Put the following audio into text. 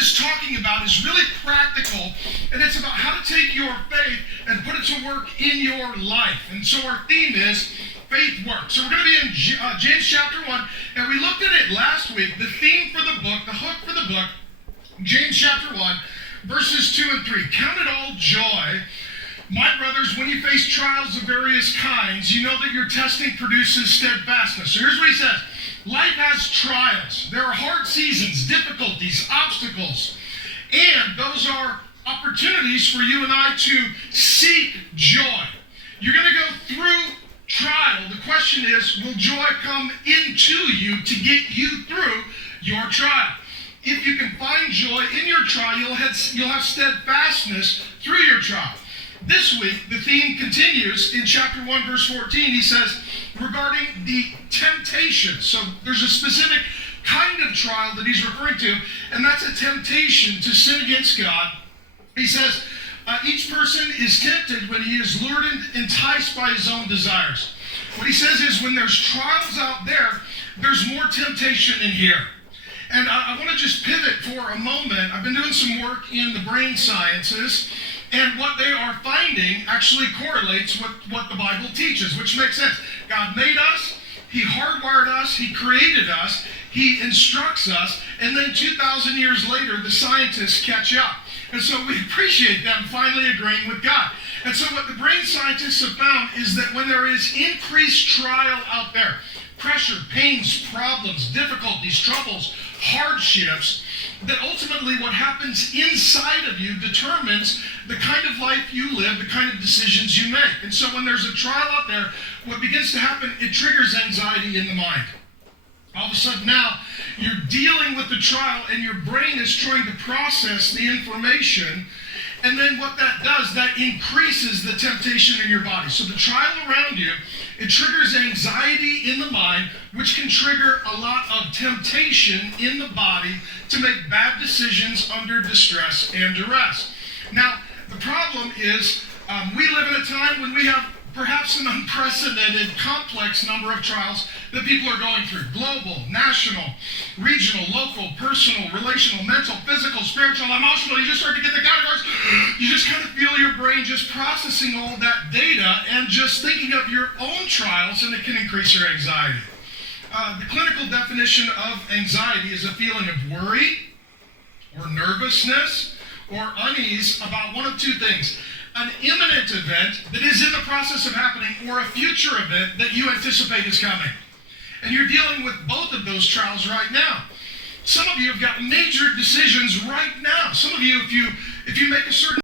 is talking about is really practical, and it's about how to take your faith and put it to work in your life. And so our theme is faith works. So we're going to be in James chapter 1, and we looked at it last week. The theme for the book, the hook for the book, James chapter 1, verses 2 and 3. Count it all joy, my brothers, when you face trials of various kinds, you know that your testing produces steadfastness. So here's what he says. Life has trials. There are hard seasons, difficulties, obstacles. And those are opportunities for you and I to seek joy. You're going to go through trial. The question is, will joy come into you to get you through your trial? If you can find joy in your trial, you'll have steadfastness through your trial. This week, the theme continues in chapter 1, verse 14. He says, regarding the temptation. So there's a specific kind of trial that he's referring to, and that's a temptation to sin against God. He says, each person is tempted when he is lured and enticed by his own desires. What he says is when there's trials out there, there's more temptation in here. And I want to just pivot for a moment. I've been doing some work in the brain sciences, and what they are finding actually correlates with what the Bible teaches, which makes sense. God made us, He hardwired us, He created us, He instructs us, and then 2,000 years later, the scientists catch up. And so we appreciate them finally agreeing with God. And so what the brain scientists have found is that when there is increased trial out there, pressure, pains, problems, difficulties, troubles, hardships, that ultimately what happens inside of you determines the kind of life you live, the kind of decisions you make. And so when there's a trial out there, what begins to happen, it triggers anxiety in the mind. All of a sudden now, you're dealing with the trial and your brain is trying to process the information. And then what that does, that increases the temptation in your body. So the trial around you, it triggers anxiety in the mind, which can trigger a lot of temptation in the body to make bad decisions under distress and duress. Now, the problem is we live in a time when we have perhaps an unprecedented, complex number of trials that people are going through. Global, national, regional, local, personal, relational, mental, physical, spiritual, emotional. You just start to get the categories. You just kind of feel your brain just processing all that data and just thinking of your own trials, and it can increase your anxiety. The clinical definition of anxiety is a feeling of worry or nervousness or unease about one of two things: an imminent event that is in the process of happening, or a future event that you anticipate is coming. And you're dealing with both of those trials right now. Some of you have got major decisions right now. Some of you, if you make a certain